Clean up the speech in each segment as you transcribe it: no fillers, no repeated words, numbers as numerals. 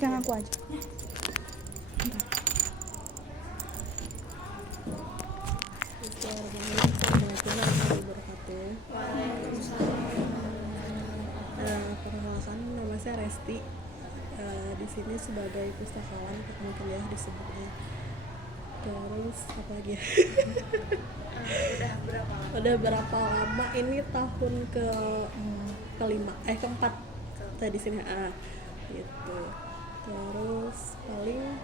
pegang aku aja. Assalamualaikum warahmatullahi wabarakatuh. Perkenalkan, nama saya Resti. Di sini sebagai pustakawan mungkin ya disebutnya. Terus apa lagi ya? Udah berapa lama? Ini tahun keempat saya di sini. Gitu. Terus paling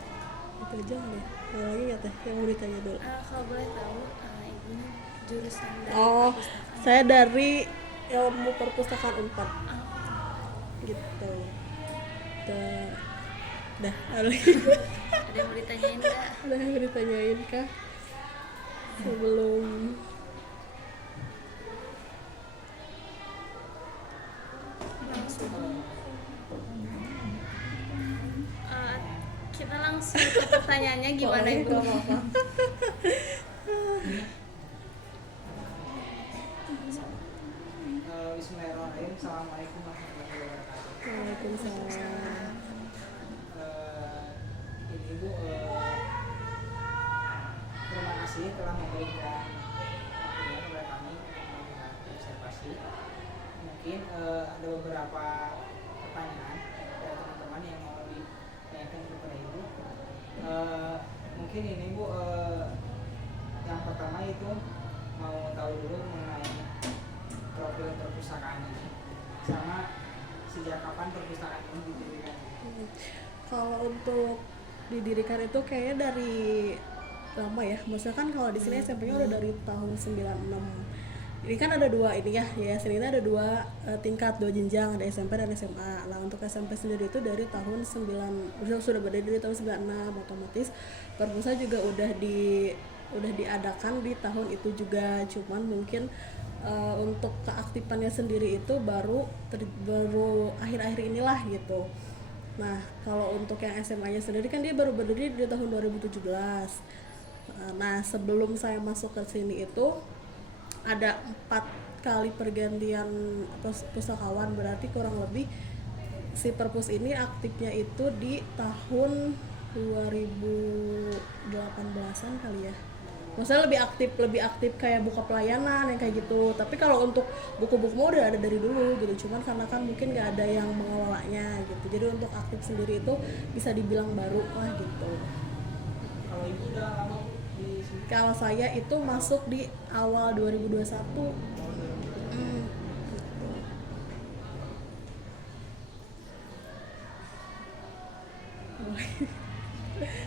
itu aja nih. Ada lagi nggak teh yang mau ditanya dulu? Kalau boleh tahu, ibu jurusan dari perpustakaan? Saya dari ilmu perpustakaan Unpad. Gitu. Dah, Ada yang mau ditanyain nggak? ada yang mau ditanyain kah? Sebelum Kita langsung ke pertanyaannya gimana ibu? Gak apa-apa. Bismillahirrahmanirrahim. Assalamualaikum warahmatullahi wabarakatuh. Waalaikumsalam. Ini Ibu, terima kasih telah memberikan waktunya kepada kami untuk melihat observasi. Mungkin ada beberapa pertanyaan dari teman-teman yang mau ditanyakan kepada Ibu. Mungkin ini Ibu, yang pertama itu mau tahu dulu mengenai profil perpustakaan ini, sama sejak kapan perpustakaan ini didirikan? Kalau untuk didirikan itu kayaknya dari lama ya. Maksudnya kan kalau di sini SMP-nya udah dari tahun 96. Ini kan ada dua ini ya, yayasan ini ada dua tingkat, dua jenjang, ada SMP dan SMA. Nah, untuk SMP sendiri itu dari tahun 9 sudah berdiri dari tahun 96, otomatis perpustakaan juga udah diadakan di tahun itu juga. Cuman mungkin untuk keaktifannya sendiri itu baru akhir-akhir inilah gitu. Nah, kalau untuk yang SMA-nya sendiri kan dia baru berdiri di tahun 2017. Nah, sebelum saya masuk ke sini itu ada 4 kali pergantian pustakawan, berarti kurang lebih si perpus ini aktifnya itu di tahun 2018-an kali ya. Maksudnya lebih aktif kayak buka pelayanan yang kayak gitu. Tapi kalau untuk buku-buku udah ada dari dulu gitu. Cuman karena kan mungkin nggak ada yang mengelolanya gitu. Jadi untuk aktif sendiri itu bisa dibilang baru lah gitu. Kalau Ibu udah lama di sini? Kalau saya itu masuk di awal 2021.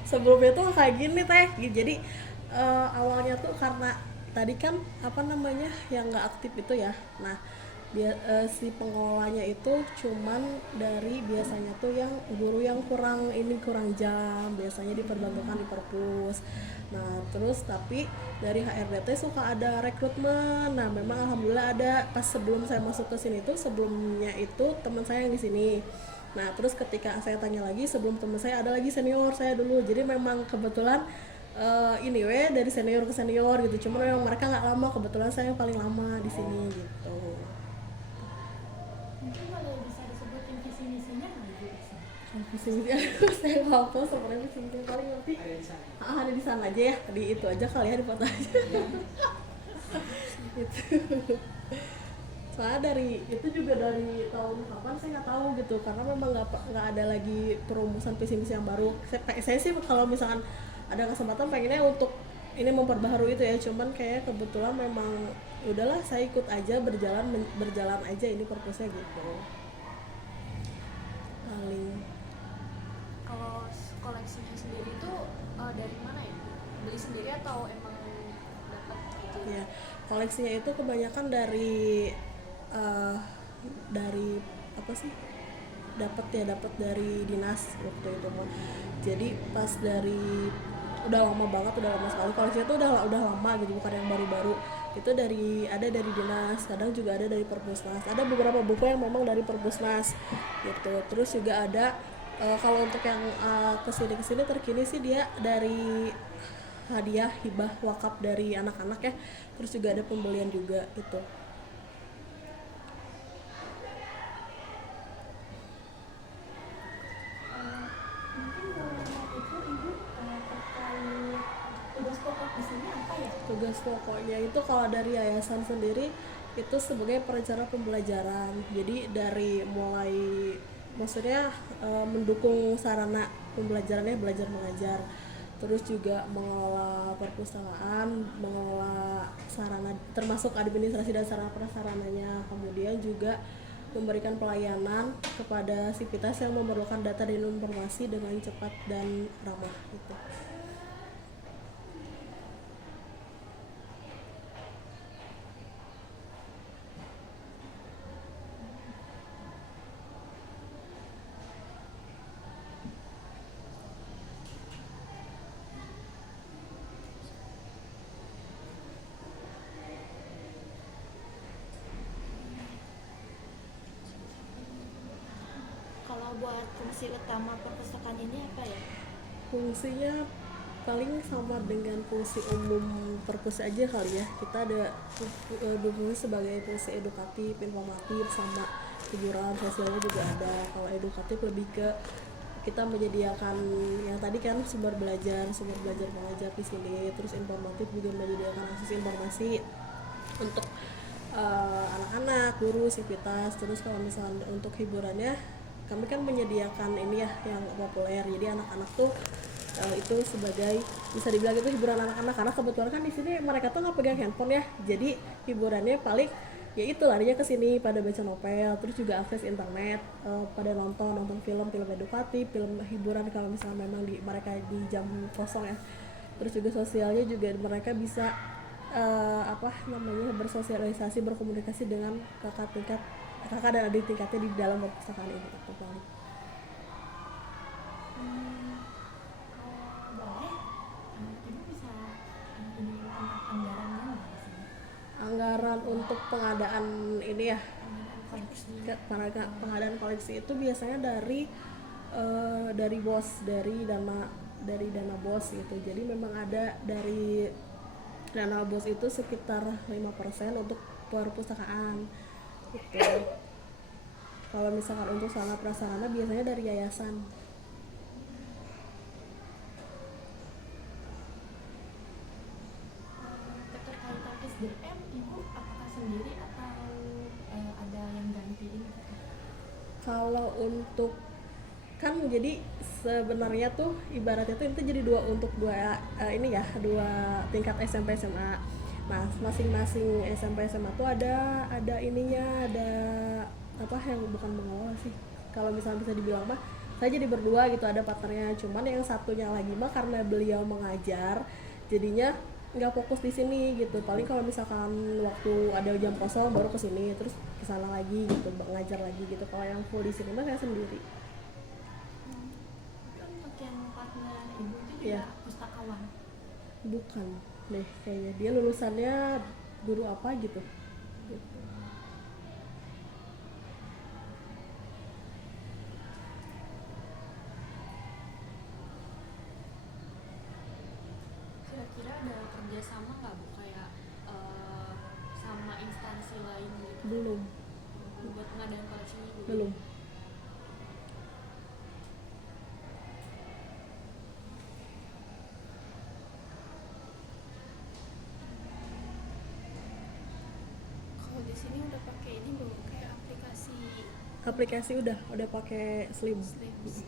Sebelumnya tuh kayak gini teh. Jadi awalnya tuh karena tadi kan apa namanya yang nggak aktif itu ya. Nah si pengelolanya itu cuman dari biasanya tuh yang guru yang kurang jam biasanya diperbantukan di perpus. Nah terus tapi dari HRDT suka ada rekrutmen. Nah memang alhamdulillah ada. Pas sebelum saya masuk ke sini tuh, sebelumnya itu teman saya yang di sini. Nah terus ketika saya tanya lagi, sebelum teman saya ada lagi senior saya dulu. Jadi memang kebetulan ini dari senior ke senior gitu. Cuma memang mereka nggak lama, kebetulan saya yang paling lama di sini gitu. Mungkin kalau bisa disebutin visi misinya nggak ibu? Visi misi saya nggak tahu sebenarnya visi misi paling nanti Ada di sana. ada di sana aja ya, di itu aja kali ya, di foto aja. Gitu. Soalnya dari itu juga dari tahun kapan saya nggak tahu gitu, karena memang nggak ada lagi perumusan visi misi yang baru. Saya sih kalau misalkan ada kesempatan pengennya untuk ini memperbaharui itu ya, cuman kayak kebetulan memang udahlah saya ikut aja, berjalan aja ini purpose-nya gitu. Paling Kalau koleksinya sendiri itu dari mana ya? Beli sendiri atau emang dapat gitu? ya, koleksinya itu kebanyakan dari apa sih, dapat dari dinas waktu itu mah. Jadi pas dari udah lama banget, udah lama sekali koleksinya tuh udah lama gitu, bukan yang baru-baru. Itu ada dari dinas, kadang juga ada dari perpusnas. Ada beberapa buku yang memang dari perpusnas gitu. Terus juga ada kalau untuk yang kesini terkini sih dia dari hadiah, hibah, wakaf dari anak-anak ya. Terus juga ada pembelian juga gitu. tugas pokoknya itu kalau dari yayasan sendiri itu sebagai perencana pembelajaran. Jadi dari mulai maksudnya mendukung sarana pembelajarannya, belajar mengajar, terus juga mengelola perpustakaan, mengelola sarana termasuk administrasi dan sarana prasarananya, kemudian juga memberikan pelayanan kepada sivitas yang memerlukan data dan informasi dengan cepat dan ramah gitu. Kalau buat fungsi utama perpustakaan ini apa ya? Fungsinya paling sama dengan fungsi umum perpus aja kali ya. Kita ada berfungsi sebagai fungsi edukatif, informatif, sama hiburan, sosialnya juga ada. Kalau edukatif lebih ke kita menyediakan yang tadi kan sumber belajar mengajar di sini, terus informatif juga menyediakan akses informasi untuk anak-anak, guru, sivitas. Terus kalau misalnya untuk hiburannya kami kan menyediakan ini ya yang populer, jadi anak-anak tuh itu sebagai bisa dibilang itu hiburan anak-anak, karena kebetulan kan di sini mereka tuh nggak pegang handphone ya, jadi hiburannya paling ya itu larinya ke sini pada baca novel, terus juga akses internet, pada nonton film edukatif, film hiburan kalau misalnya memang mereka di jam kosong ya. Terus juga sosialnya juga mereka bisa bersosialisasi, berkomunikasi dengan kakak dan adik tingkatnya di dalam perpustakaan ini atau paling. Kalau boleh, ibu bisa ini tentang anggarannya nggak sih? Anggaran untuk pengadaan ini ya, Koleksi. pengadaan koleksi itu biasanya dari bos, dari dana bos gitu. Jadi memang ada dari dana bos itu sekitar 5% untuk perpustakaan gitu. Kalau misalkan untuk sarana prasarana biasanya dari yayasan. Keterkaitan SDM, ibu apakah sendiri atau ada yang gantiin? Kalau untuk kan jadi sebenarnya tuh ibaratnya tuh itu jadi dua tingkat SMP SMA. Nah, masing-masing SMP SMA tuh ada ininya, ada apa yang bukan mengelola sih. Kalau misalnya bisa dibilang mah saya jadi berdua gitu, ada partnernya. Cuman yang satunya lagi mah karena beliau mengajar, jadinya nggak fokus di sini gitu. Paling kalau misalkan waktu ada jam kosong baru ke sini, terus ke sana lagi gitu, ngajar lagi gitu. Kalau yang full di sini mah saya sendiri. Untuk yang partner ibu itu juga Iya. pustakawan. Bukan deh kayaknya, dia lulusannya guru apa gitu. Kira-kira ada kerjasama nggak Bu kayak sama instansi lain gitu Belum. buat pengadaan koleksinya juga? Belum. Kalau di sini udah pakai ini belum kayak Aplikasi udah pakai Slim. Slims.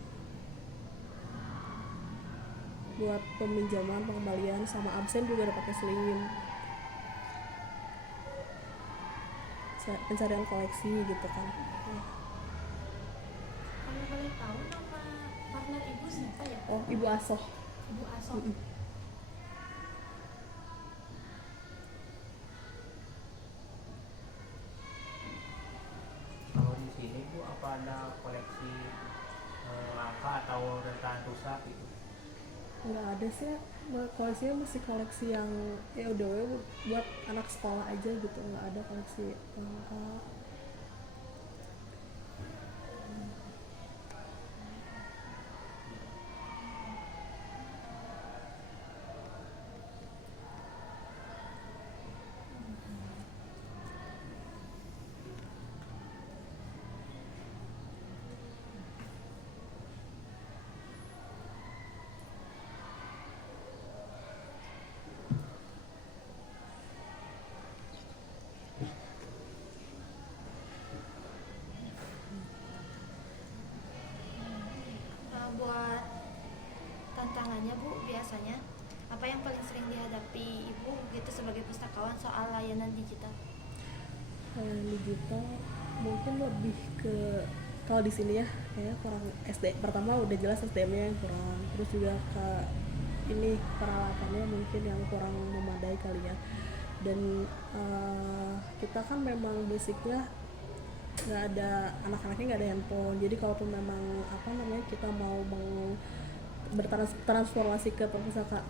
Buat peminjaman, pengembalian sama absen juga udah pakai Slim. Pencarian koleksi gitu kan. Kalau boleh tahu nama partner ibu siapa ya? Oh, Ibu Asoh. Ibu Aso. Kalau di sini Bu, apa ada koleksi langka atau rentan rusak gitu? Nggak ada sih ya. Koleksinya masih koleksi yang ya udah buat anak sekolah aja gitu, nggak ada koleksi lengkap. bertanya Bu, biasanya apa yang paling sering dihadapi Ibu gitu sebagai pustakawan soal layanan digital? Digital mungkin lebih ke, kalau di sini ya kayak kurang SD, pertama udah jelas SDM-nya yang kurang, terus juga ke ini peralatannya mungkin yang kurang memadai kali ya. Dan kita kan memang basicnya nggak ada, anak-anaknya nggak ada handphone, jadi kalaupun memang apa namanya kita mau bertransformasi ke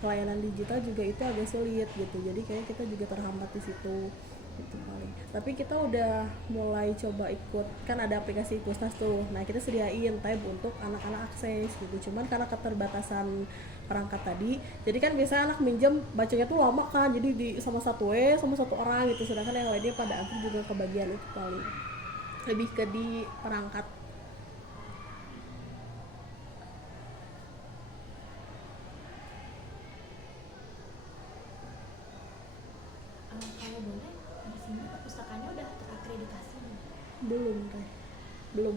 pelayanan digital juga itu agak sulit gitu, jadi kayak kita juga terhambat di situ gitu paling. Tapi kita udah mulai coba ikut, kan ada aplikasi Pusnas tuh, nah kita sediain tab untuk anak-anak akses gitu, cuman karena keterbatasan perangkat tadi, jadi kan biasanya anak minjem bacanya tuh lama kan, jadi sama satu orang gitu, sedangkan yang lainnya pada akhir juga kebagian itu paling lebih ke di perangkat. Kalau boleh, di sini perpustakaannya udah terakreditasi belum? Belum Teh, belum.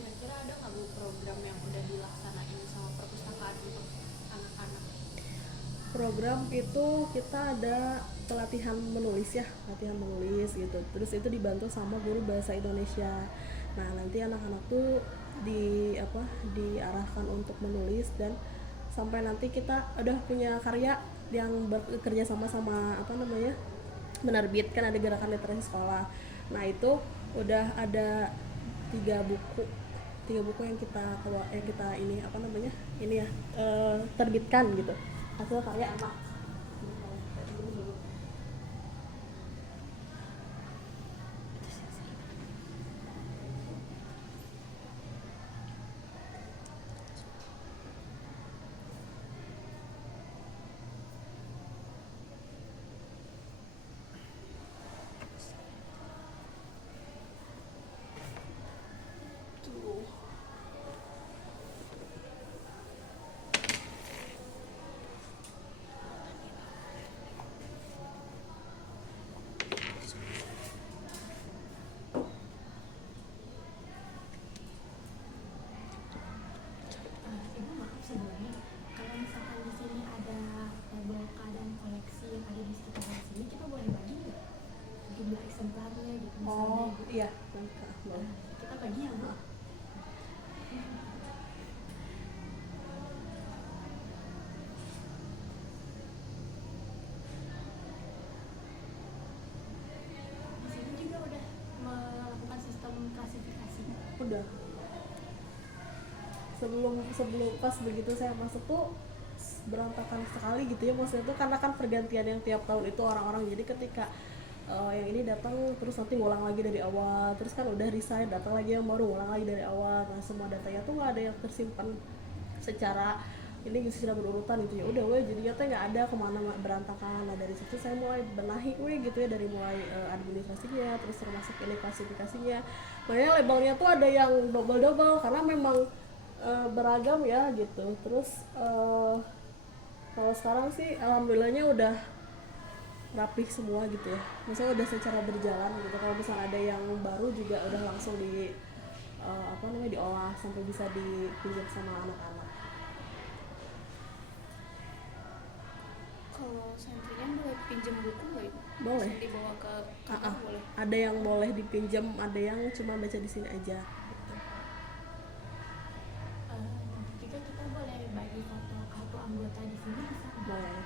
Kira-kira ada nggak Bu program yang udah dilaksanain sama perpustakaan untuk anak-anak? Program itu kita ada pelatihan menulis ya, latihan menulis gitu, terus itu dibantu sama guru bahasa Indonesia. Nah nanti anak-anak tuh diarahkan untuk menulis, dan sampai nanti kita udah punya karya yang bekerja sama apa namanya menerbit, kan ada gerakan literasi sekolah. Nah itu udah ada tiga buku yang kita ini apa namanya ini ya terbitkan gitu, hasil karya anak. Ibu maaf sebelumnya, kalau misalkan di sini ada tabloka dan koleksi yang ada di sekitar sini, kita boleh bagi nggak jumlah eksemplarnya gitu misalnya? Oh iya, Nah, kita bagi ya Bu. Di sini juga udah melakukan sistem klasifikasi. udah. Sebelum pas begitu saya masuk tuh berantakan sekali gitu ya, maksudnya tuh karena kan pergantian yang tiap tahun itu orang-orang, jadi ketika yang ini datang terus nanti ngulang lagi dari awal, terus kan udah resign datang lagi yang baru ngulang lagi dari awal. Nah semua datanya tuh nggak ada yang tersimpan secara ini gitu, secara berurutan gitu ya, udah jadinya tuh nggak ada, kemana berantakan. Nah dari situ saya mulai benahi gitu ya, dari mulai administrasinya, terus termasuk ini klasifikasinya. Makanya labelnya tuh ada yang double karena memang beragam ya gitu. Terus kalau sekarang sih alhamdulillahnya udah rapih semua gitu ya, misalnya udah secara berjalan gitu. Kalau misalnya ada yang baru juga udah langsung diolah sampai bisa dipinjam sama anak-anak. Kalau sentrinya boleh pinjam buku nggak Ibu? Boleh. Bisa dibawa ke kantor boleh? Ada yang boleh dipinjam, ada yang cuma baca di sini aja gitu. Nanti juga kita boleh bagi foto kartu anggota di sini bisa nggak? Boleh.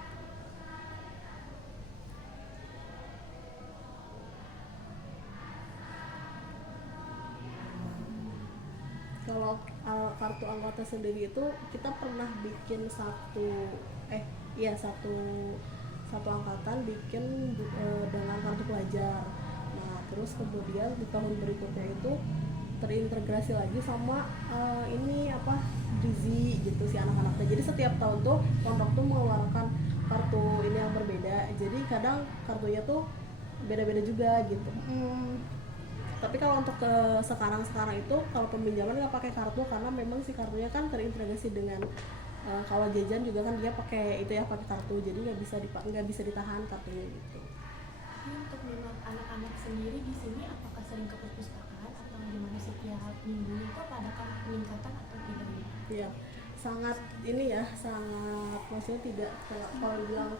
Kalau kartu anggota sendiri itu kita pernah bikin satu angkatan bikin dengan kartu pelajar. Nah terus kemudian di tahun berikutnya itu terintegrasi lagi sama Gizi gitu si anak-anaknya. Jadi setiap tahun tuh pondok tuh mengeluarkan kartu ini yang berbeda, jadi kadang kartunya tuh beda-beda juga gitu. Tapi kalau untuk ke sekarang itu kalau peminjaman nggak pakai kartu karena memang si kartunya kan terintegrasi dengan kalau jajan juga kan dia pakai itu ya, pakai kartu, jadi nggak bisa ditahan kartunya gitu. Tapi untuk minat anak-anak sendiri di sini apakah sering ke perpustakaan atau gimana setiap minggu itu adakah peningkatan atau tidak? Iya, sangat ini ya, sangat maksudnya tidak kalau bilang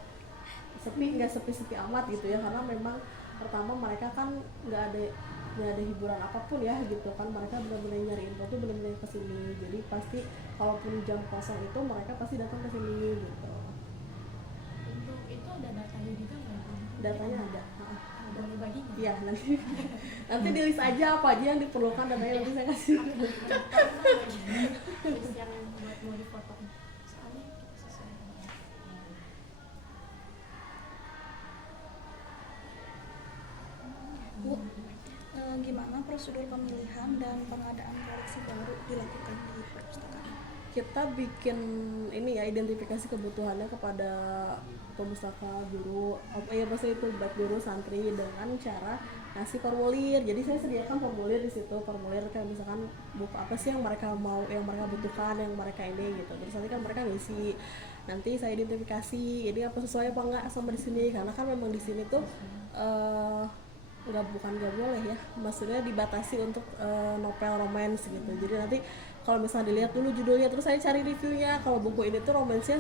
sepi, nggak sepi-sepi amat gitu ya, karena memang pertama mereka kan nggak ada hiburan apapun ya gitu kan, mereka benar-benar nyari info tuh benar-benar kesini, jadi pasti kalaupun jam kosong itu mereka pasti datang ke sini gitu. Untuk itu ada datanya juga nggak? Datanya ada. Boleh bagi nggak? Iya, nanti di list aja apa aja yang diperlukan, datanya nanti saya kasih. Terus yang buat mau dipoto soalnya kita sesuai. Bu, gimana prosedur pemilihan dan pengadaan koleksi baru dilakukan di perpustakaan? Kita bikin ini ya, identifikasi kebutuhannya kepada pemustaka, guru, maksudnya itu baik guru, santri, dengan cara ngasih formulir. Jadi saya sediakan formulir di situ, formulir kayak misalkan buku apa sih yang mereka mau, yang mereka butuhkan, yang mereka ini gitu. Terus nanti kan mereka ngisi, nanti saya identifikasi ini apa sesuai apa enggak sama di sini, karena kan memang di sini tuh nggak boleh ya, maksudnya dibatasi untuk novel romance gitu. Jadi nanti kalau misalnya dilihat dulu judulnya, terus saya cari reviewnya, kalau buku ini tuh romansnya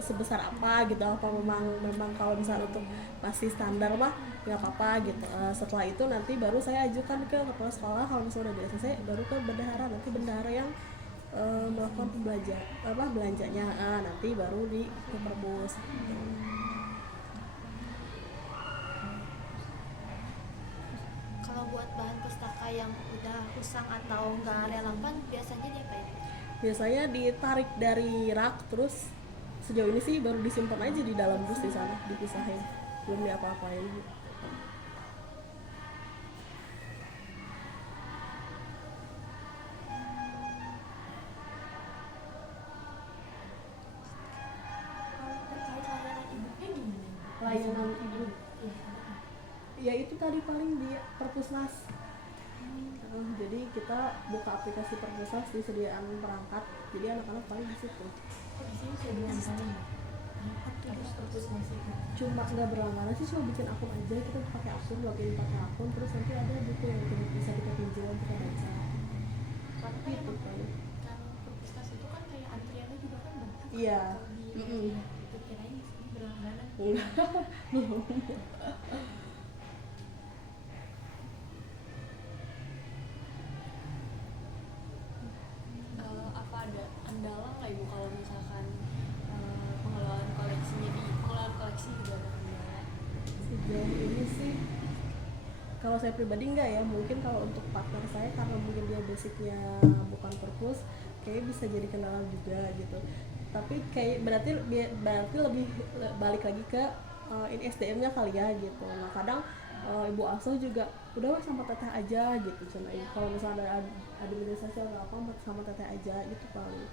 sebesar apa gitu, apa memang kalau misalnya untuk masih standar mah nggak apa-apa gitu. Setelah itu nanti baru saya ajukan ke kepala sekolah, kalau misalnya udah selesai baru ke bendahara, nanti bendahara yang melakukan belanjanya, nanti baru ke perpus gitu. Kalau buat bahan pustaka yang udah usang atau nggak relevan biasanya diapain? Biasanya ditarik dari rak, terus sejauh ini sih baru disimpan aja di dalam dus di sana, dipisahin, belum diapa-apain. Kalau terkait layanan ibunya gimana? Layanan ibu Iya, ada. ya itu tadi paling di perpusnas. Jadi kita buka aplikasi perpusnas, disediaan perangkat, jadi anak-anak paling di situ. Kok di sini sudah langganan ya? Harus perpusnas itu. Cuma nggak berlangganan sih, cuma bikin akun aja, kita pakai akun, login pakai akun, terus nanti ada buku yang bisa kita pinjam, kita baca. Karena Gitu emang paling. kan perpusnas itu kan kayak antriannya juga kan banyak. Iya. Kalau di itu kirain di sini berlangganan. Apa ada andalan nggak ibu kalau misalkan pengelolaan koleksi juga ada kendala? Sejauh ini sih kalau saya pribadi enggak ya, mungkin kalau untuk partner saya karena mungkin dia basicnya bukan perpus, kayaknya bisa jadi kendala juga gitu. Tapi kayak berarti lebih balik lagi ke ini SDM-nya kali ya gitu. Nah kadang ibu asuh juga udah sama teteh aja gitu, cina kalau misalnya ada administrasi atau apa sama teteh aja gitu paling.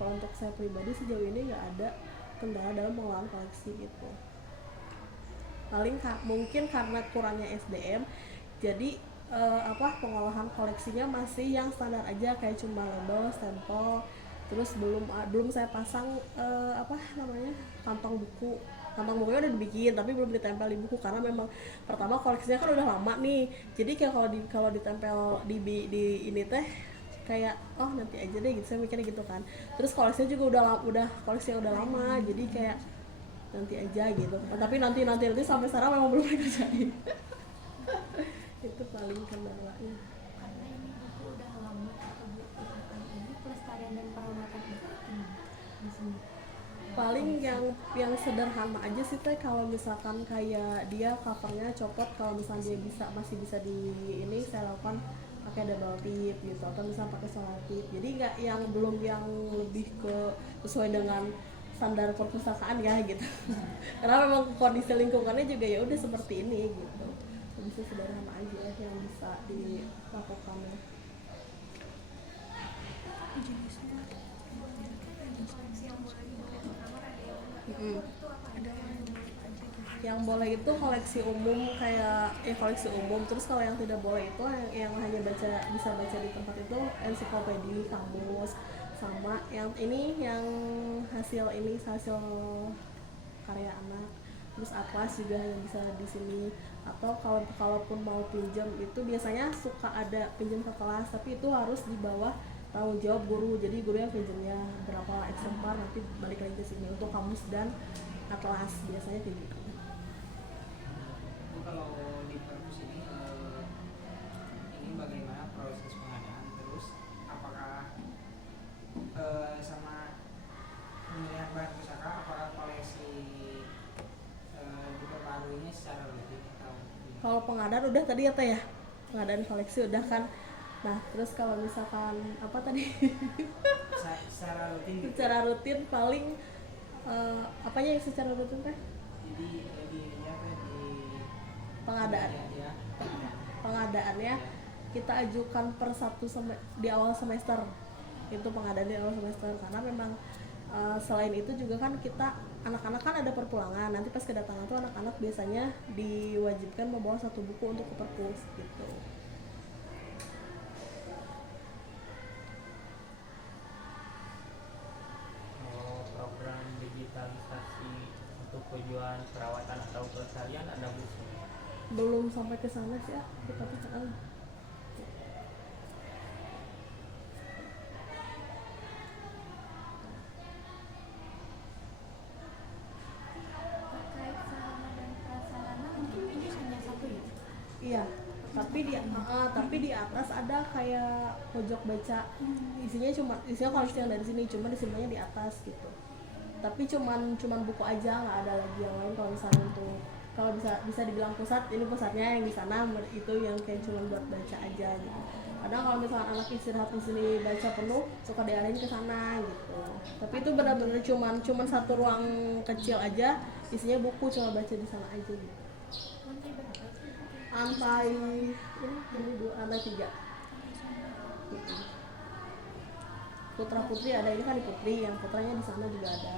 Kalau untuk saya pribadi sejauh ini nggak ada kendala dalam pengelolaan koleksi gitu. Paling mungkin karena kurangnya SDM, jadi pengolahan koleksinya masih yang standar aja, kayak cuma label, stempel, terus belum saya pasang kantong bukunya udah dibikin tapi belum ditempel di buku, karena memang pertama koleksinya kan udah lama nih, jadi kayak kalau ditempel di ini teh kayak nanti aja deh gitu, saya mikirnya gitu kan. Terus koleksinya juga udah koleksinya udah lama, jadi kayak nanti aja gitu. Tapi nanti sampai sekarang memang belum dikerjain. Itu paling kendalanya. Karena ini buku udah lama atau buku apa ini pelestarian dan perawatan itu gimana di sini? Paling yang sederhana aja sih teh, kalau misalkan kayak dia covernya copot, kalau misalnya dia masih bisa di ini, saya lakukan pakai double tip gitu, atau misalnya pakai selotip. Jadi nggak yang belum yang lebih ke sesuai dengan standar perpustakaan ya gitu. Karena memang kondisi lingkungannya juga ya udah seperti ini gitu. Bisa sederhana aja yang bisa dilakukan. Koleksi yang boleh dibawa ke kamar ada yang enggak. Yang itu apa? ada yang boleh aja gitu. Yang boleh itu koleksi umum kayak koleksi umum, terus kalau yang tidak boleh itu yang hanya bisa baca di tempat itu ensiklopedi, kamus, sama yang ini yang hasil karya anak, terus atlas juga yang bisa di sini. Atau kalaupun mau pinjam itu biasanya suka ada pinjam ke kelas, tapi itu harus di bawah tanggung jawab guru, jadi guru yang pinjamnya berapa eksemplar nanti balik lagi ke sini untuk kamus dan atlas, biasanya kayak gitu. Bu, kalau di perpus ini bagaimana proses pengadaan, terus apakah sama pemilihan bahan pusaka, apakah koleksi diperbaharuinya secara rutin atau Kalau pengadaan udah tadi ya Teh ya, pengadaan koleksi udah kan. Nah terus kalau misalkan apa tadi secara rutin gitu? secara rutin paling apanya yang secara rutin Teh? Jadi di Pengadaan. ya, Pengadaannya kita ajukan per di awal semester, itu pengadaan di awal semester, karena memang selain itu juga kan kita anak-anak kan ada perpulangan, nanti pas kedatangan tuh anak-anak biasanya diwajibkan membawa 1 buku untuk ke perpus gitu. Program digitalisasi untuk tujuan perawatan atau pelestarian ada Bu? Belum sampai ke sana sih ya kita tuh. Terkait sarana dan prasarana mungkin ini hanya satu ya. Iya, tapi di atas ada kayak pojok baca, isinya kalau yang dari sini, cuma disimpannya di atas gitu. Tapi cuman buku aja, nggak ada lagi yang lain. Kalau misalnya untuk kalau bisa dibilang pusat, ini pusatnya yang di sana, itu yang kayak cuma buat baca aja gitu. Kadang kalau misalnya anak istirahat di sini baca penuh, suka diarahin ke sana gitu. Tapi itu benar-benar cuman satu ruang kecil aja, isinya buku, cuma baca di sana aja gitu. Lantai berapa sih? Lantai 3 gitu. Putra putri ada, ini kan di putri, yang putranya di sana juga ada.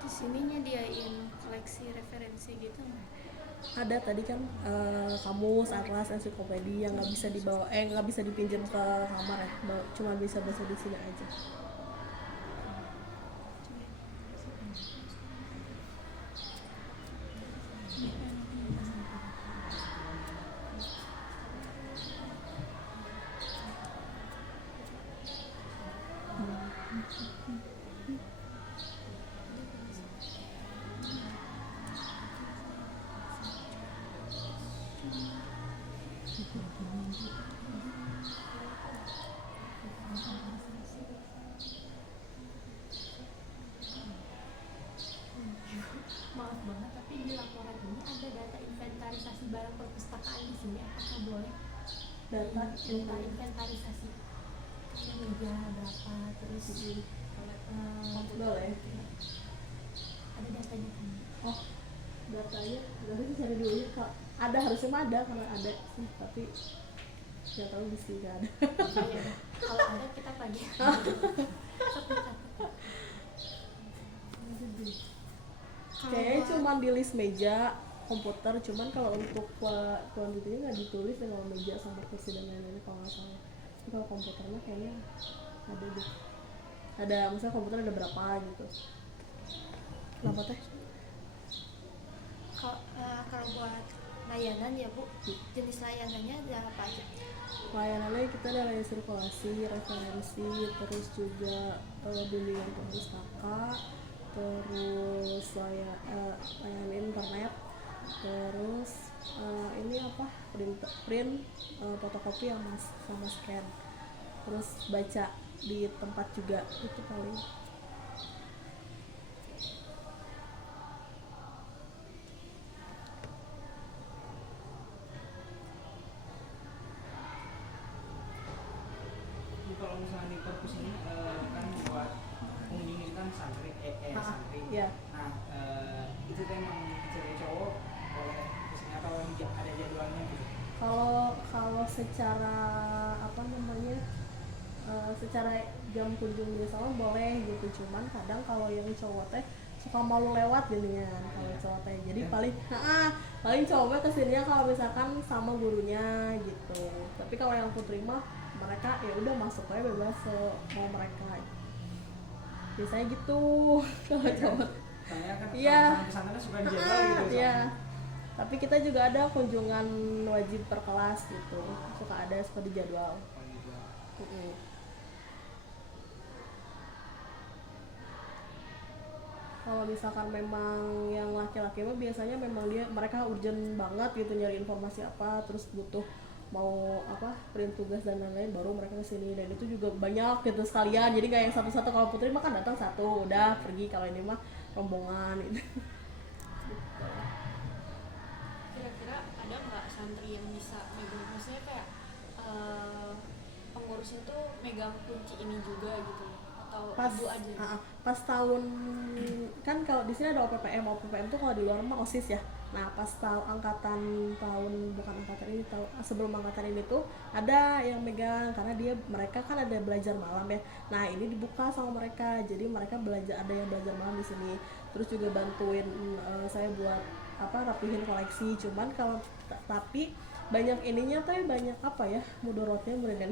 Di sini nyediain koleksi referensi gitu nggak? Ada tadi kan kamus, atlas, ensiklopedi yang nggak bisa dibawa, nggak bisa dipinjam ke kamar ya, cuma bisa baca di sini aja. Maaf banget, tapi di laporan ini ada data inventarisasi barang perpustakaan di sini. Apakah boleh Data inventarisasi? Kayak meja berapa, terus boleh. ada datanya kan? Oh, datanya harusnya cari dulu ya Kak. Ada, harusnya mah ada, karena ada sih, tapi nggak tahu di sini nggak ada. Iya, kalau ada kita pagi. Kayaknya cuma di list meja komputer, cuman kalau untuk kuantitinya nggak ditulis ya, kalau meja sama kursi dan lain-lain kalau nggak salah. Tapi kalau komputer mah kayaknya ada deh. Ada, misalnya komputer ada berapa gitu. Kenapa Teh? Kalau buat layanan ya Bu, jenis layanannya ada apa aja? Layanannya kita ada layanan sirkulasi, referensi, terus juga bimbingan pustaka, terus layanan internet, terus ini apa, print fotokopi yang sama scan, terus baca di tempat juga, itu paling. Kalau misalnya di perpus ini kan buat pengunjung itu kan santri, santri. Ya. Nah itu kan yang cewek cowok boleh kesini atau ada jadwalnya gitu? Kalau secara apa namanya secara jam kunjung dia sama boleh gitu, cuman kadang kalau yang cowok teh suka malu lewat ginian kalau cowok teh, jadi paling cowoknya kesininya kalau misalkan sama gurunya gitu. Tapi kalau yang putri mah mereka ya udah masuk aja bebas mau mereka, biasanya gitu. Kalau cowok Soalnya kan iya, pesantren suka dijaga gitu. iya. Tapi kita juga ada kunjungan wajib per kelas gitu, suka ada, suka dijadwal. Kalau misalkan memang yang laki-laki mah biasanya memang mereka urgent banget gitu nyari informasi apa, terus butuh mau apa print tugas dan lain-lain, baru mereka kesini, dan itu juga banyak gitu sekalian, jadi nggak yang satu-satu. Kalau putri mah kan datang satu udah pergi, kalau ini mah rombongan gitu. Kira-kira ada nggak santri yang bisa megang, maksudnya kayak pengurusnya tuh megang kunci ini juga gitu, atau Pas ibu aja? pas tahun kan kalau di sini ada OPPM tuh kalau di luar mah OSIS ya. Nah pas bukan angkatan ini, sebelum angkatan ini tuh ada yang megang, karena mereka kan ada belajar malam ya. Nah ini dibuka sama mereka, jadi mereka ada yang belajar malam di sini, terus juga bantuin saya buat rapihin koleksi. Cuman kalau tapi banyak ininya teh, banyak apa ya mudorotnya muridnya.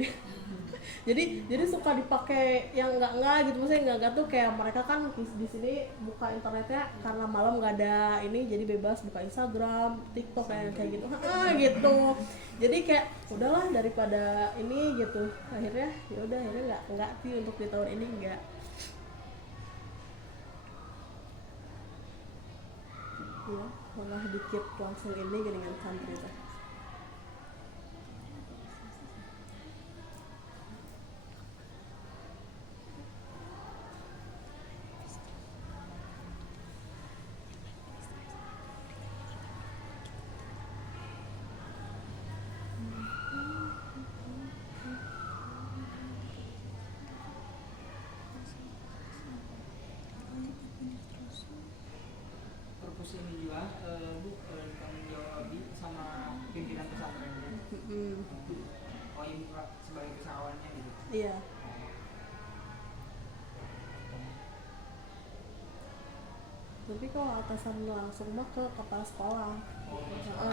jadi suka dipakai yang enggak gitu, maksudnya enggak tuh kayak mereka kan di sini buka internetnya karena malam nggak ada ini, jadi bebas buka Instagram, TikTok kayak gitu gitu. Jadi kayak udahlah daripada ini gitu, akhirnya enggak sih untuk di tahun ini enggak. Ya malah dikit langsung ini dengan santri teh. Perpus ini juga Bu ditanggung jawab sama pimpinan pesantrennya. Oh ini Pak sebagai kesakawannya gitu. Iya. Tapi kalau atasan langsung mah ke kepala sekolah.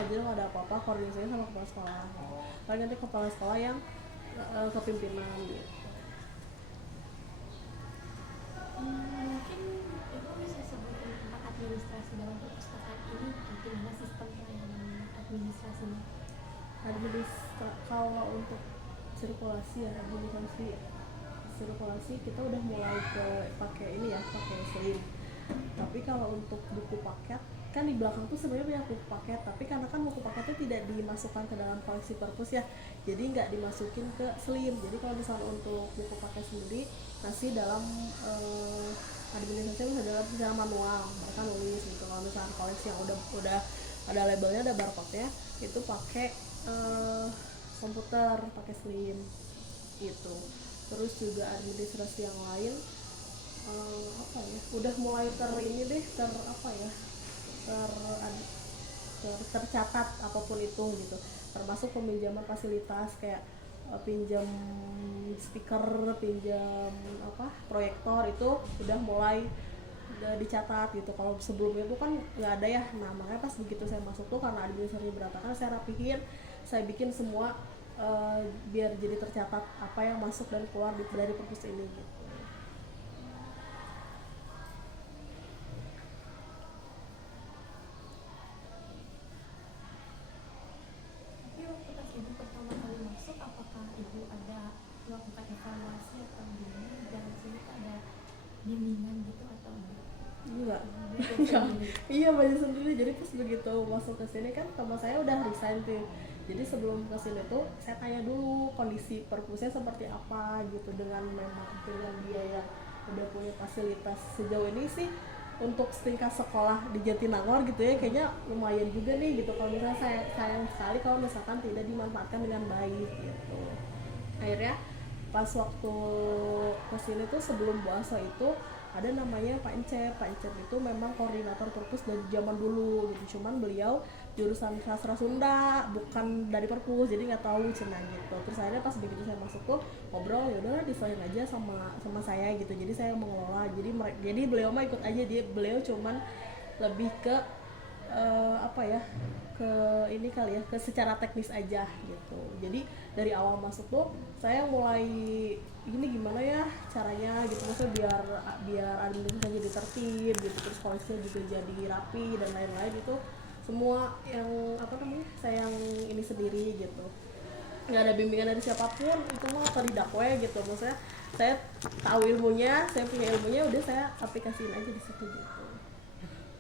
Jadi kalau ada apa-apa koordinasinya sama kepala sekolah. Paling nanti kepala sekolah yang ke pimpinan gitu. Mungkin ibu bisa sebutin tentang administrasi dalam perpustakaan ini, gimana sistem pelayanan administrasinya? Kalau untuk sirkulasi kita udah mulai pakai slim. Tapi kalau untuk buku paket kan di belakang tuh sebenarnya banyak buku paket, tapi karena kan buku paketnya tidak dimasukkan ke dalam koleksi perpus ya, jadi nggak dimasukin ke slim. Jadi kalau misalnya untuk buku paket sendiri masih dalam administrasi, masih dalam secara manual, mereka nulis gitu. Kalau misalnya koleksi yang udah ada labelnya, ada barcode-nya, itu pakai komputer, pakai slim gitu. Terus juga administrasi yang lain udah mulai tercatat apapun itu gitu, termasuk peminjaman fasilitas kayak pinjam speaker, pinjam proyektor, itu udah mulai dicatat gitu. Kalau sebelumnya itu kan nggak ada ya. Nah makanya pas begitu saya masuk tuh, karena administrasi berantakan, saya rapihin, saya bikin semua biar jadi tercatat apa yang masuk dan keluar dari perpus ini gitu. Tapi waktu pas ibu pertama kali masuk, apakah ibu ada melakukan evaluasi atau gimana? Dan sini tuh ada bimbingan gitu atau enggak? Iya belajar sendiri. Jadi pas begitu masuk ke sini kan teman saya udah resign tuh. Jadi sebelum ke sini tuh saya tanya dulu kondisi perpusnya seperti apa gitu, dengan dia yang udah punya fasilitas sejauh ini sih. Untuk setingkat sekolah di Jatinangor gitu ya, kayaknya lumayan juga nih gitu. Kalau misalnya sayang sekali kalau misalkan tidak dimanfaatkan dengan baik gitu. Akhirnya pas waktu kesini tuh sebelum puasa itu ada namanya Pak Encep itu memang koordinator perpus dari zaman dulu gitu. Cuman beliau jurusan sastra Sunda, bukan dari perpus, jadi nggak tahu cina gitu. Terus akhirnya pas begitu saya masuk tuh ngobrol, ya udah diserahin aja sama saya gitu. Jadi saya mengelola, jadi beliau mah ikut aja, beliau cuman lebih ke apa ya, ke ini kali ya, ke secara teknis aja gitu. Jadi dari awal masuk tuh saya mulai ini gimana ya caranya gitu, maksudnya biar administrasinya jadi tertib gitu, terus koleksinya juga jadi rapi dan lain-lain. Itu semua yang apa namanya saya yang ini sendiri gitu, nggak ada bimbingan dari siapapun, itu mah otodidak gitu. Maksudnya saya tahu ilmunya, saya punya ilmunya, udah saya aplikasiin aja di situ gitu.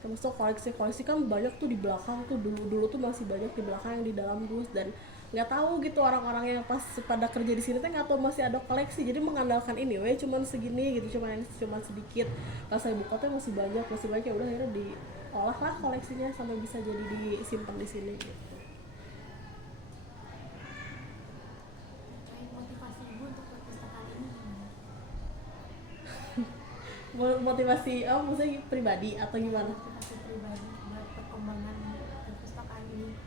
Termasuk koleksi kan banyak tuh di belakang tuh, dulu tuh masih banyak di belakang yang di dalam dus, dan nggak tahu gitu orang-orang yang pas pada kerja di sini tuh nggak tahu masih ada koleksi, jadi mengandalkan ini cuman segini gitu, cuman sedikit. Pas saya buka tuh masih banyak ya udah akhirnya diolah lah koleksinya sampai bisa jadi disimpan di sini gitu. Terkait motivasi ibu untuk perpustakaan ini gimana? Motivasi maksudnya pribadi atau gimana? Motivasi pribadi buat perkembangan perpustakaan ini.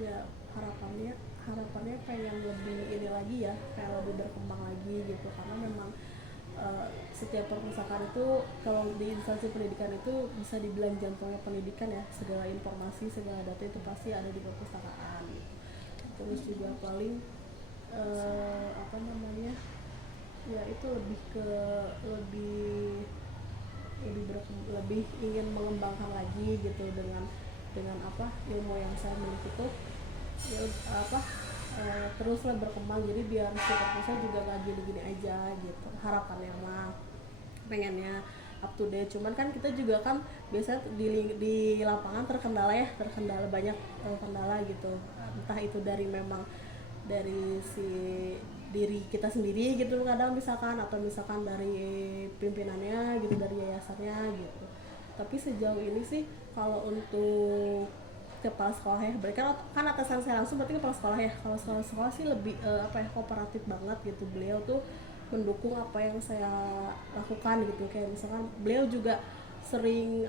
Ya harapannya pengen lebih ini lagi ya, kayak lebih berkembang lagi gitu, karena memang setiap perpustakaan itu kalau di instansi pendidikan itu bisa dibilang jantungnya pendidikan ya, segala informasi, segala data itu pasti ada di perpustakaan gitu. Terus juga paling apa namanya ya, itu lebih ingin mengembangkan lagi gitu dengan apa ilmu yang saya miliki itu ya teruslah berkembang, jadi biar si perpustakaan juga nggak gini-gini aja gitu. Harapannya mah pengennya up to date, cuman kan kita juga kan biasanya di lapangan terkendala banyak kendala gitu, entah itu memang dari si diri kita sendiri gitu kadang misalkan, atau misalkan dari pimpinannya gitu, dari yayasannya gitu. Tapi sejauh ini sih kalau untuk kepala sekolah ya, berarti kan atasan saya langsung berarti kepala sekolah ya. Kalau sekolah sih lebih kooperatif banget gitu, beliau tuh mendukung apa yang saya lakukan gitu. Kayak misalkan beliau juga sering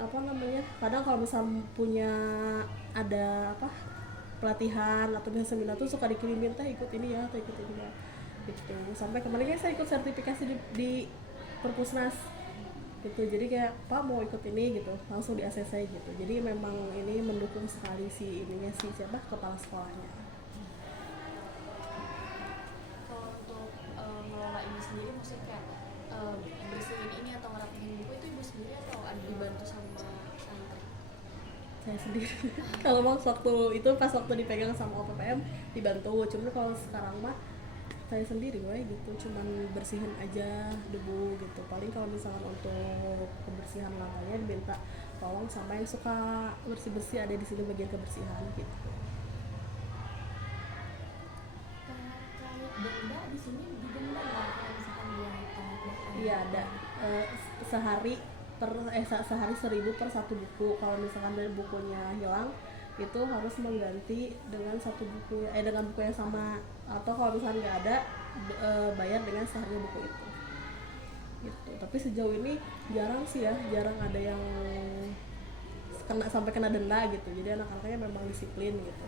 kadang kalau misalnya punya ada pelatihan atau misalnya seminar tuh suka dikirimin ikut ini ya atau ikut ini ya gitu. Sampai kemarin saya ikut sertifikasi di Perpusnas gitu, jadi kayak Pak mau ikut ini gitu, langsung di ACC gitu. Jadi memang ini mendukung sekali siapa kepala sekolahnya. Kalau untuk ngelola ini sendiri, maksudnya kayak bersihin ini atau ngerapihin buku itu ibu sendiri atau ada dibantu sama santri? Saya sendiri. Kalau pas waktu dipegang sama OPPM dibantu, cuman kalau sekarang mah saya sendiri gitu, cuman bersihin aja debu gitu. Paling kalau misalkan untuk kebersihan lantainya diminta tolong sama yang suka bersih ada di sini bagian kebersihan gitu. Terkait denda di sini didenda nggak kalau misalkan dia telat? Iya ada, sehari 1.000 per satu buku. Kalau misalkan dari bukunya hilang itu harus mengganti dengan satu buku dengan buku yang sama, atau kalau misalnya nggak ada bayar dengan seharga buku itu gitu. Tapi sejauh ini jarang ada yang sampai kena denda gitu. Jadi anak-anaknya memang disiplin gitu,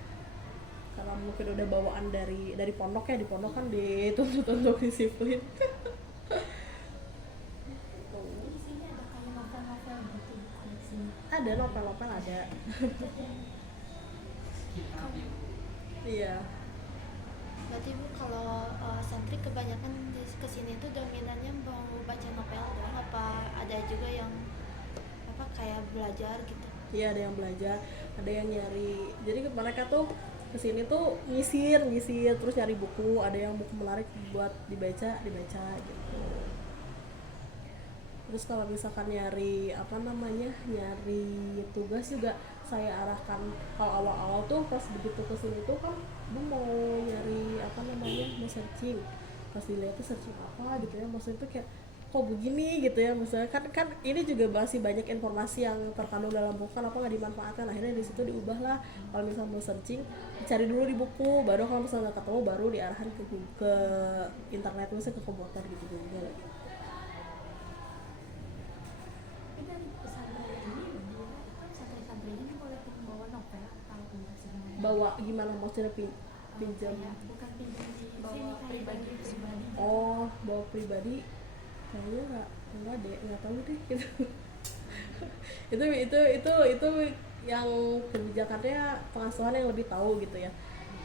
karena mungkin udah bawaan dari pondok ya, di pondok kan dituntut untuk disiplin. Di sini ada kayak novel-novel gitu koleksinya. Ada novel ada. Iya. Berarti Bu kalau santri kebanyakan di kesini tuh dominannya mau baca novel doang, apa ada juga yang kayak belajar gitu? Iya, ada yang belajar, ada yang nyari. Jadi mereka tuh kesini tuh nyisir terus nyari buku, ada yang buku menarik buat dibaca gitu. Terus kalau misalkan nyari tugas juga saya arahkan. Kalau awal-awal tuh pas begitu kesini tuh kan mau nyari mau searching, pas dilihat tuh searching apa gitu ya, maksudnya tuh kayak kok begini gitu ya, misalnya kan ini juga masih banyak informasi yang terkandung dalam buku, kan nggak dimanfaatkan. Akhirnya di situ diubah lah, kalau misalnya mau searching dicari dulu di buku, baru kalau misalnya nggak ketemu baru diarahkan ke internet, misalnya ke komputer gitu juga lagi. Tapi dari pesantren ini santri-santri ini boleh membawa novel bawa gimana maksudnya pinjam? Ya, bukan pinjam di Bawa sini kayak pribadi. bagi pribadi. Oh, bawa pribadi kayaknya nggak deh, nggak tahu deh gitu. itu yang kebijakannya pengasuhan yang lebih tahu gitu ya.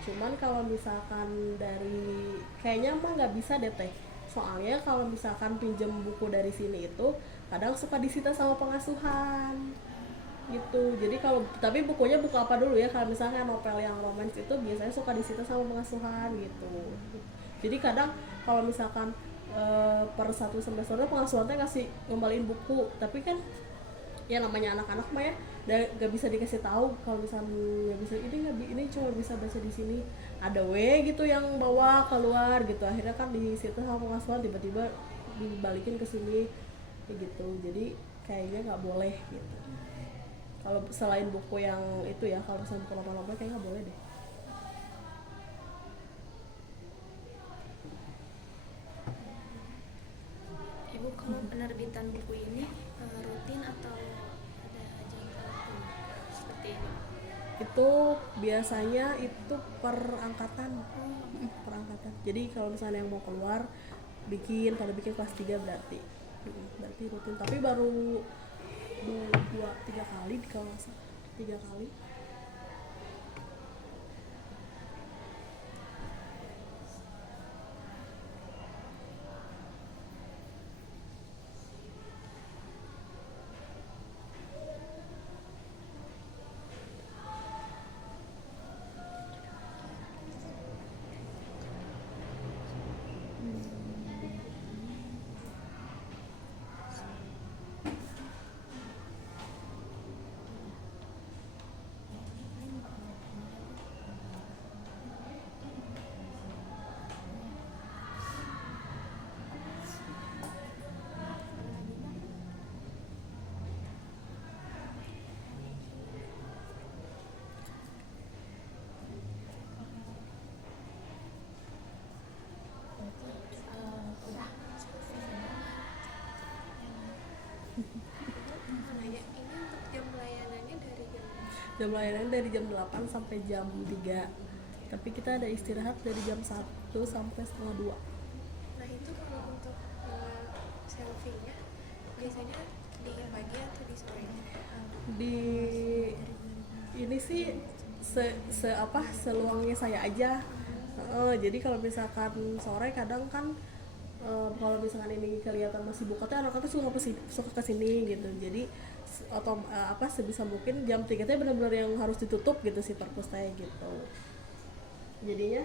Cuman kalau misalkan dari kayaknya mah nggak bisa deh teh, soalnya kalau misalkan pinjam buku dari sini itu kadang suka disita sama pengasuhan gitu. Jadi kalau tapi bukunya buku apa dulu ya, kalau misalnya novel yang romance itu biasanya suka disita sama pengasuhan gitu. Jadi kadang kalau misalkan per satu semester pengasuhan teh ngasih ngembaliin buku, tapi kan ya namanya anak-anak mah ya gak bisa dikasih tahu kalau misalnya nggak bisa ini cuma bisa baca di sini, ada gitu yang bawa keluar gitu, akhirnya kan disita sama pengasuhan, tiba-tiba dibalikin ke sini kayak gitu. Jadi kayaknya nggak boleh gitu. Kalau selain buku yang itu ya, kalau misalnya buku lomba-lomba kayaknya nggak boleh deh. Ibu kalau penerbitan buku ini rutin atau ada jangka waktu seperti ini? Itu biasanya itu per angkatan. Per angkatan. Jadi kalau misalnya yang mau keluar kalau bikin kelas 3 berarti rutin, tapi baru 2-3 kali di kelas 3 kali. Jam layanannya dari jam 8 sampai jam 3, tapi kita ada istirahat dari jam 1 sampai setengah 2. Nah itu kalau untuk selfie-nya biasanya di pagi atau di sore? Di ini sih seluangnya saya aja. Jadi kalau misalkan sore kadang kan kalau misalkan ini kelihatan masih buka tuh anak-anak suka kesini gitu. Jadi atau sebisa mungkin jam 3 teh benar-benar yang harus ditutup gitu sih perpustanya gitu. Jadinya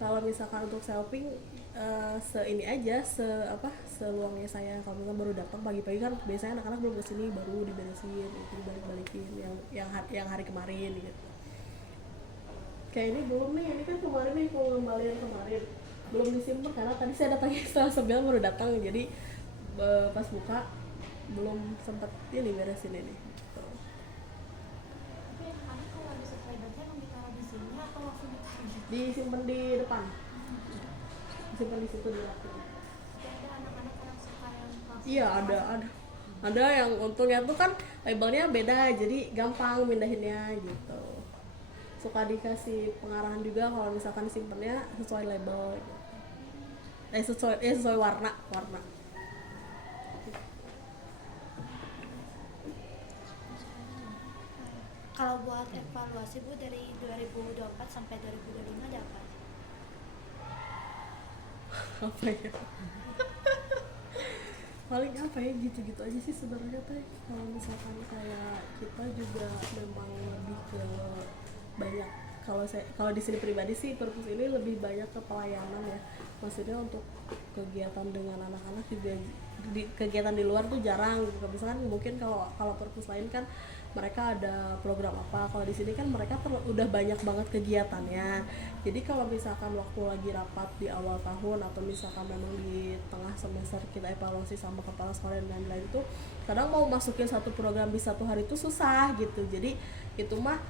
kalau misalkan untuk selfie ini aja seluangnya saya. Kalau misalkan baru datang pagi-pagi kan biasanya anak-anak belum kesini, baru diberesin itu dibalik-balikin yang hari kemarin gitu. Kayak ini belum nih, ini kan kemarin nih mau ngembaliin kemarin belum disimpan karena tadi saya datangnya setengah 9 baru datang, jadi pas buka belum sempat ini beresin ini gitu. Tapi anak-anak kalau ada subscribernya emang ditaruh di sini atau langsung ditaruh di Disimpan di depan, disimpan di situ di rak. ada anak-anak yang suka yang langsung Iya ada yang untungnya tuh kan labelnya beda, jadi gampang mindahinnya gitu. Suka dikasih pengarahan juga kalau misalkan simpennya sesuai label gitu. Sesuai warna. Kalau buat evaluasi Bu dari 2024 sampai 2025 ada apa? Apa ya? Paling apa ya, gitu-gitu aja sih sebenarnya teh. Kalau misalkan kayak kita juga memang lebih ke banyak, kalau di sini pribadi sih perpus ini lebih banyak ke pelayanan ya. Maksudnya untuk kegiatan dengan anak-anak juga kegiatan di luar tuh jarang gitu. Misalkan mungkin kalau perpus lain kan mereka ada program apa, kalau di sini kan mereka udah banyak banget kegiatannya. Jadi kalau misalkan waktu lagi rapat di awal tahun atau misalkan memang di tengah semester kita evaluasi sama kepala sekolah dan lain-lain tuh kadang mau masukin satu program di satu hari itu susah gitu. Jadi itu mah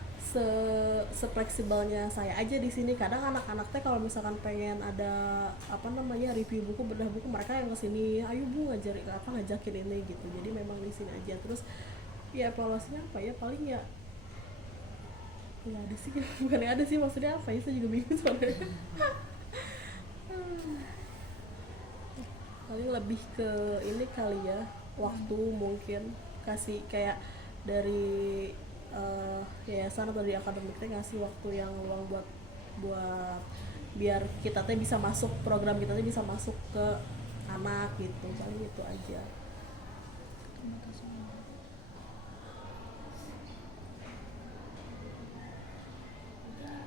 fleksibelnya saya aja di sini. Kadang anak-anak teh kalau misalkan pengen ada review buku, bedah buku, mereka yang kesini, ayo Bu ngajakin ini gitu. Jadi memang di sini aja. Terus ya evaluasinya apa ya, paling ya nggak ada sih bukan nggak ada sih, maksudnya apa ya, saya juga bingung soalnya. Paling lebih ke ini kali ya, waktu mungkin kasih kayak dari yayasan atau dari akademiknya ngasih waktu yang luang buat buat biar kita teh bisa masuk, program kita teh bisa masuk ke anak gitu, paling itu aja. Saya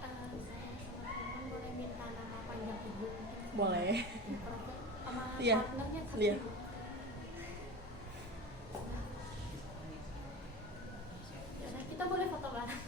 sama teman boleh minta nama panjang ibu mungkin Boleh. sama Iya. partnernya satu Iya. ibu. Ya udah, kita boleh foto bareng.